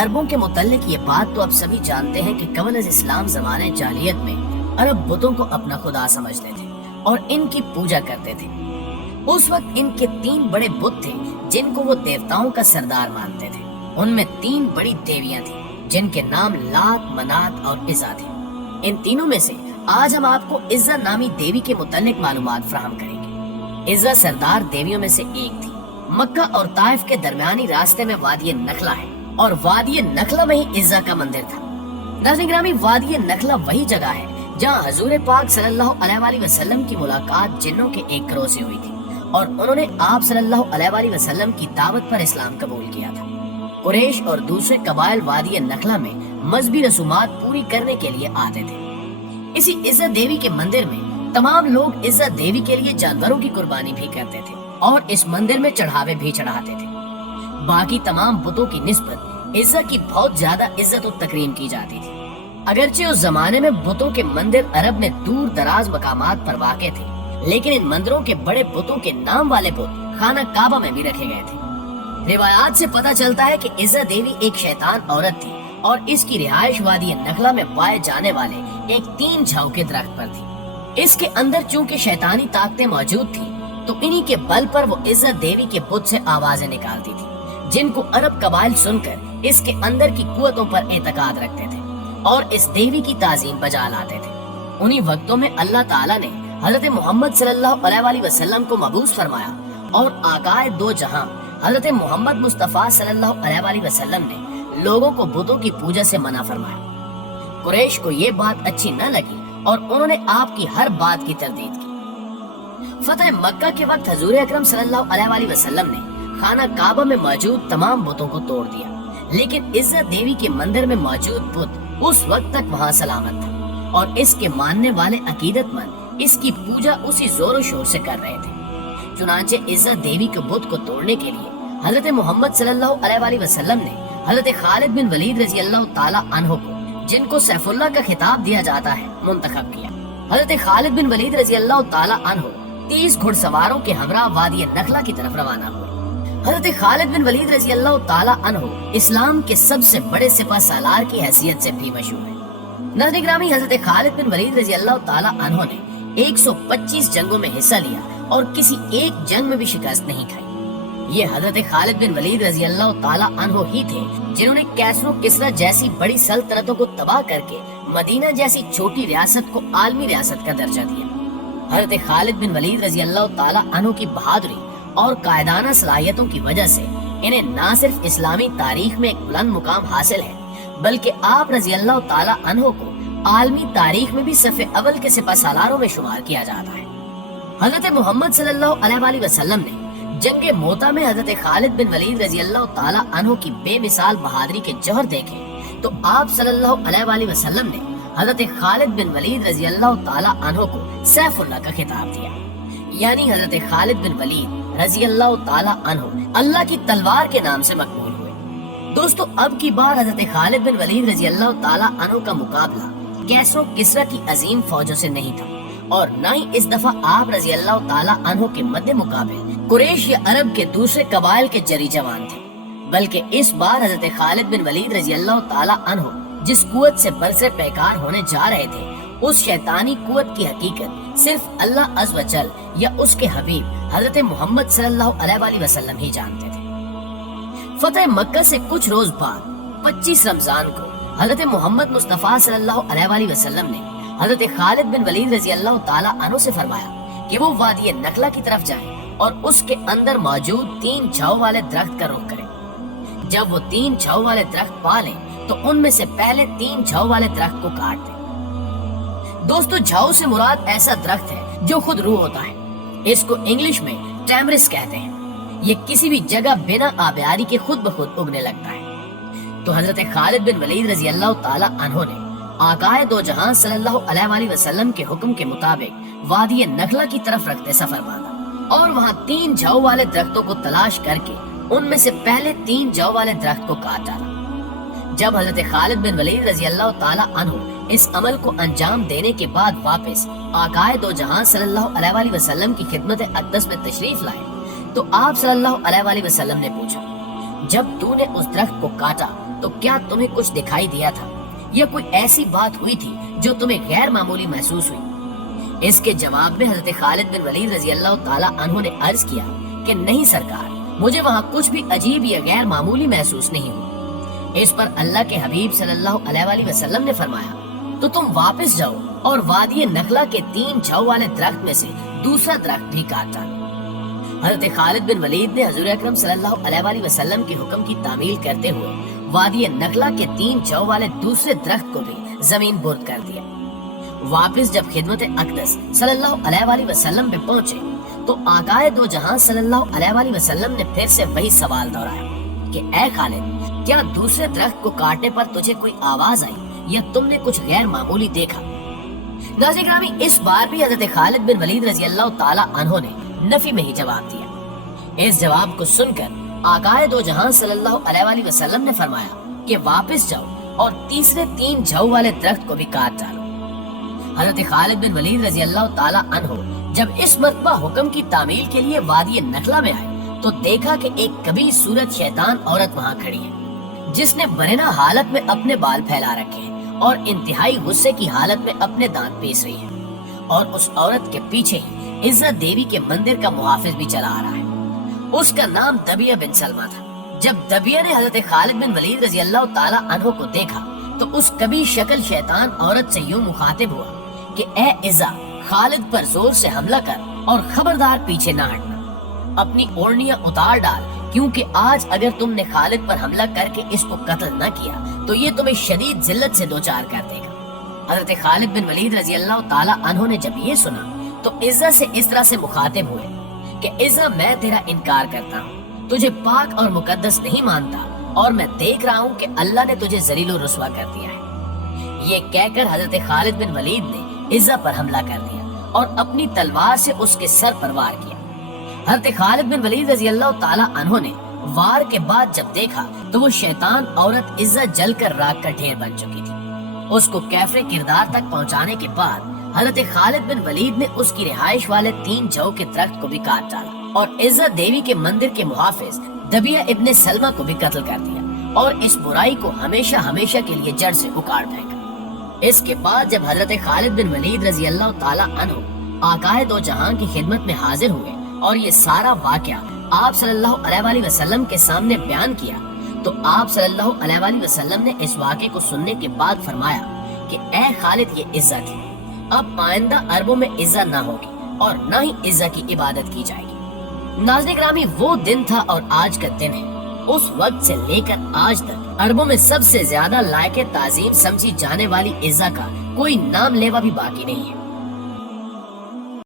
عربوں کے متعلق یہ بات تو اب سبھی جانتے ہیں کہ قبل از اسلام زمانے جاہلیت میں عرب بتوں کو اپنا خدا سمجھتے تھے اور ان کی پوجا کرتے تھے۔ اس وقت ان کے 3 بڑے بت تھے جن کو وہ دیوتاؤں کا سردار مانتے تھے۔ ان میں 3 بڑی دیویاں تھیں جن کے نام لات، منات اور عزا تھے۔ ان تینوں میں سے آج ہم آپ کو عزا نامی دیوی کے متعلق معلومات فراہم کریں گے۔ عزا سردار دیویوں میں سے ایک تھی۔ مکہ اور طائف کے درمیانی راستے میں وادی نخلا ہے اور وادی نخلا میں ہی عزا کا مندر تھا۔ ناظرین گرامی، وادی نخلا وہی جگہ ہے جہاں حضور پاک صلی اللہ علیہ وآلہ وسلم کی ملاقات جنوں کے ایک گروہ سے ہوئی تھی اور انہوں نے آپ صلی اللہ علیہ وآلہ وسلم کی دعوت پر اسلام قبول کیا تھا۔ قریش اور دوسرے قبائل وادی نخلا میں مذہبی رسومات پوری کرنے کے لیے آتے تھے۔ اسی عزا دیوی کے مندر میں تمام لوگ عزا دیوی کے لیے جانوروں کی قربانی بھی کرتے تھے اور اس مندر میں چڑھاوے بھی چڑھاتے تھے۔ باقی تمام بتوں کی نسبت عزا کی بہت زیادہ عزت و تکریم کی جاتی تھی۔ اگرچہ اس زمانے میں بتوں کے مندر عرب میں دور دراز مقامات پر واقع تھے، لیکن ان مندروں کے بڑے بتوں کے نام والے بت خانہ کعبہ میں بھی رکھے گئے تھے۔ روایات سے پتہ چلتا ہے کہ عزا دیوی ایک شیطان عورت تھی اور اس کی رہائش وادی نخلا میں پائے جانے والے ایک 3 جھاؤ کے درخت پر تھی۔ اس کے اندر چونکہ شیطانی طاقتیں موجود تھیں تو انہی کے بل پر وہ عزا دیوی کے بت سے آوازیں نکالتی تھی، جن کو عرب قبائل سن کر اس کے اندر کی قوتوں پر اعتقاد رکھتے تھے اور اس دیوی کی تعظیم بجا لاتے تھے۔ انہی وقتوں میں اللہ تعالیٰ نے حضرت محمد صلی اللہ علیہ وآلہ وسلم کو مبعوث فرمایا اور آقائے دو جہاں حضرت محمد مصطفیٰ صلی اللہ علیہ وآلہ وسلم نے لوگوں کو بتوں کی پوجا سے منع فرمایا۔ قریش کو یہ بات اچھی نہ لگی اور انہوں نے آپ کی ہر بات کی تردید کی۔ فتح مکہ کے وقت حضور اکرم صلی اللہ علیہ وآلہ وسلم نے خانہ کعبہ میں موجود تمام بتوں کو توڑ دیا، لیکن عزا دیوی کے مندر میں موجود بت اس وقت تک وہاں سلامت تھا اور اس کے ماننے والے عقیدت مند اس کی پوجا اسی زور و شور سے کر رہے تھے۔ چنانچہ عزا دیوی کے بت کو توڑنے کے لیے حضرت محمد صلی اللہ علیہ وآلہ وسلم نے حضرت خالد بن ولید رضی اللہ تعالی عنہ کو، جن کو سیف اللہ کا خطاب دیا جاتا ہے، منتخب کیا۔ حضرت خالد بن ولید رضی اللہ تعالی عنہ 30 گھڑ سواروں کے ہمراہ وادی نخلا کی طرف روانہ ہوئے۔ حضرت خالد بن ولید رضی اللہ تعالی عنہ اسلام کے سب سے بڑے سپہ سالار کی حیثیت سے بھی مشہور ہے۔ ناظرین گرامی، حضرت خالد بن ولید رضی اللہ تعالی عنہ نے 125 جنگوں میں حصہ لیا اور کسی ایک جنگ میں بھی شکست نہیں کھائی۔ یہ حضرت خالد بن ولید رضی اللہ تعالی عنہ ہی تھے جنہوں نے کیسر و کسریٰ جیسی بڑی سلطنتوں کو تباہ کر کے مدینہ جیسی چھوٹی ریاست کو عالمی ریاست کا درجہ دیا۔ حضرت خالد بن ولید رضی اللہ تعالی عنہ کی بہادری اور قائدانہ صلاحیتوں کی وجہ سے انہیں نہ صرف اسلامی تاریخ میں ایک بلند مقام حاصل ہے، بلکہ آپ رضی اللہ تعالی عنہ کو عالمی تاریخ میں بھی صف اول کے سپہ سالاروں میں شمار کیا جاتا ہے۔ حضرت محمد صلی اللہ علیہ وآلہ وسلم نے جنگ موتا میں حضرت خالد بن ولید رضی اللہ تعالی عنہ کی بے مثال بہادری کے جوہر دیکھے تو آپ صلی اللہ علیہ وآلہ وسلم نے حضرت خالد بن ولید رضی اللہ تعالی عنہ کو سیف اللہ کا خطاب دیا، یعنی حضرت خالد بن ولید رضی اللہ تعالی عنہ اللہ کی تلوار کے نام سے مقبول ہوئے۔ دوستو، اب کی بار حضرت خالد بن ولید رضی اللہ تعالی عنہ کا مقابلہ کیسر و کسریٰ کی عظیم فوجوں سے نہیں تھا اور نہ ہی اس دفعہ آپ رضی اللہ تعالی عنہ کے مد مقابل قریش یا عرب کے دوسرے قبائل کے جری جوان تھے، بلکہ اس بار حضرت خالد بن ولید رضی اللہ تعالی عنہ جس قوت سے برسر پیکار ہونے جا رہے تھے، اس شیطانی قوت کی حقیقت صرف اللہ عز و جل یا اس کے حبیب حضرت محمد صلی اللہ علیہ وآلہ وسلم ہی جانتے تھے۔ فتح مکہ سے کچھ روز بعد 25 رمضان کو حضرت محمد مصطفیٰ صلی اللہ علیہ وآلہ وسلم نے حضرت خالد بن ولید رضی اللہ تعالی عنہ سے فرمایا کہ وہ وادی نخلا کی طرف جائیں اور اس کے اندر موجود 3 جھاؤ والے درخت کا رخ کریں۔ جب وہ 3 جھاؤ والے درخت پا لیں تو ان میں سے پہلے 3 جھاؤ والے درخت کو کاٹ دیں۔ دوستو، جھاؤ سے مراد ایسا درخت ہے جو خود روح ہوتا ہے۔ اس کو انگلش میں ٹیمرس کہتے ہیں۔ یہ کسی بھی جگہ بنا آبیاری کے خود بخود اگنے لگتا ہے۔ تو حضرت خالد بن ولید رضی اللہ تعالی عنہ نے آقائے دو جہاں صلی اللہ علیہ وآلہ وسلم کے حکم کے مطابق وادی نخلا کی طرف رکھتے سفر باندھا اور وہاں 3 جھاؤ والے درختوں کو تلاش کر کے ان میں سے پہلے 3 جھاؤ والے درخت کو کاٹ ڈالا۔ جب حضرت خالد بن ولید رضی اللہ تعالی عنہ اس عمل کو انجام دینے کے بعد واپس آقائے دو جہاں صلی اللہ علیہ وآلہ وسلم کی خدمت اقدس میں تشریف لائے تو آپ صلی اللہ علیہ وآلہ وسلم نے پوچھا، جب تو نے اس درخت کو کاٹا تو کیا تمہیں کچھ دکھائی دیا تھا یا کوئی ایسی بات ہوئی تھی جو تمہیں غیر معمولی محسوس ہوئی؟ اس کے جواب میں حضرت خالد بن ولید رضی اللہ تعالی عنہ نے عرض کیا کہ نہیں سرکار، مجھے وہاں کچھ بھی عجیب یا غیر معمولی محسوس نہیں ہوئی۔ اس پر اللہ کے حبیب صلی اللہ علیہ وآلہ وسلم نے فرمایا تو تم واپس جاؤ اور وادی نخلا کے 3 چھاؤں والے درخت میں سے دوسرا درخت بھی کاٹ ڈالو۔ حضرت خالد بن ولید نے حضور اکرم صلی اللہ علیہ وآلہ وسلم کے حکم کی تعمیل کرتے ہوئے وادی نخلا کے 3 چھاؤں والے دوسرے درخت کو بھی زمین برد کر دیا۔ واپس جب خدمت اقدس صلی اللہ علیہ وآلہ وسلم پہ پہنچے تو آقائے دو جہاں صلی اللہ علیہ وآلہ وسلم نے پھر سے وہی سوال دہرایا کہ اے خالد، کیا دوسرے درخت کو کاٹنے پر تجھے کوئی آواز آئی یا تم نے کچھ غیر معمولی دیکھا؟ ناظرین گرامی، اس بار بھی حضرت خالد بن ولید رضی اللہ تعالی عنہ نے نفی میں ہی جواب دیا۔ اس جواب کو سن کر آقائے دو جہاں صلی اللہ علیہ وآلہ وسلم نے فرمایا کہ واپس جاؤ اور تیسرے 3 جھاؤ والے درخت کو بھی کاٹ ڈالو۔ حضرت خالد بن ولید رضی اللہ تعالی عنہ جب اس مرتبہ حکم کی تعمیل کے لیے وادی نخلا میں آئے تو دیکھا کہ ایک کبھی صورت شیطان عورت وہاں کھڑی ہے، جس نے برہنہ حالت میں اپنے بال پھیلا رکھے ہیں اور انتہائی غصے کی حالت میں اپنے دانت پیس رہی ہے، اور اس عورت کے پیچھے ہی عزت دیوی کے مندر کا محافظ بھی چلا آ رہا ہے۔ اس کا نام دبیہ بن سلمہ تھا۔ جب دبیہ نے حضرت خالد بن ولید رضی اللہ تعالی عنہ کو دیکھا تو اس کبھی شکل شیطان عورت سے یوں مخاطب ہوا کہ اے عزا، خالد پر زور سے حملہ کر اور خبردار پیچھے نہ ہٹنا، اپنی اوڑنیاں اتار ڈال، کیونکہ آج اگر تم نے خالد پر حملہ کر کے اس کو قتل نہ کیا تو یہ تمہیں شدید ذلت سے دوچار کر دے گا۔ حضرت خالد بن ولید رضی اللہ تعالی عنہ نے جب یہ سنا تو عزا سے اس طرح سے مخاطب ہوئے کہ عزا، میں تیرا انکار کرتا ہوں، تجھے پاک اور مقدس نہیں مانتا، اور میں دیکھ رہا ہوں کہ اللہ نے تجھے ذلیل و رسوا کر دیا ہے۔ یہ کہہ کر حضرت خالد بن ولید نے عزا پر حملہ کر دیا اور اپنی تلوار سے اس کے سر پر وار کیا۔ حضرت خالد بن ولید رضی اللہ تعالی عنہ نے وار کے بعد جب دیکھا تو وہ شیطان عورت عزا جل کر راکھ کا ڈھیر بن چکی تھی۔ اس کو کیفر کردار تک پہنچانے کے بعد حضرت خالد بن ولید نے اس کی رہائش والے 3 جھاؤ کے درخت کو بھی کاٹ ڈالا اور عزت دیوی کے مندر کے محافظ دبیہ ابن سلمہ کو بھی قتل کر دیا اور اس برائی کو ہمیشہ ہمیشہ کے لیے جڑ سے اکاڑ پھینکا۔ اس کے بعد جب حضرت خالد بن ولید رضی اللہ تعالی عنہ آقائے دو جہاں کی خدمت میں حاضر ہوئے اور یہ سارا واقعہ آپ صلی اللہ علیہ وآلہ وسلم کے سامنے بیان کیا تو آپ صلی اللہ علیہ وآلہ وسلم نے اس واقعے کو سننے کے بعد فرمایا کہ اے خالد، یہ عزت تھی، اب آئندہ عربوں میں عزت نہ ہوگی اور نہ ہی عزت کی عبادت کی جائے گی۔ ناظرین گرامی، وہ دن تھا اور آج کا دن ہے۔ اس وقت سے لے کر آج تک عربوں میں سب سے زیادہ لائق تعظیم سمجھی جانے والی عزت کا کوئی نام لیوا بھی باقی نہیں ہے۔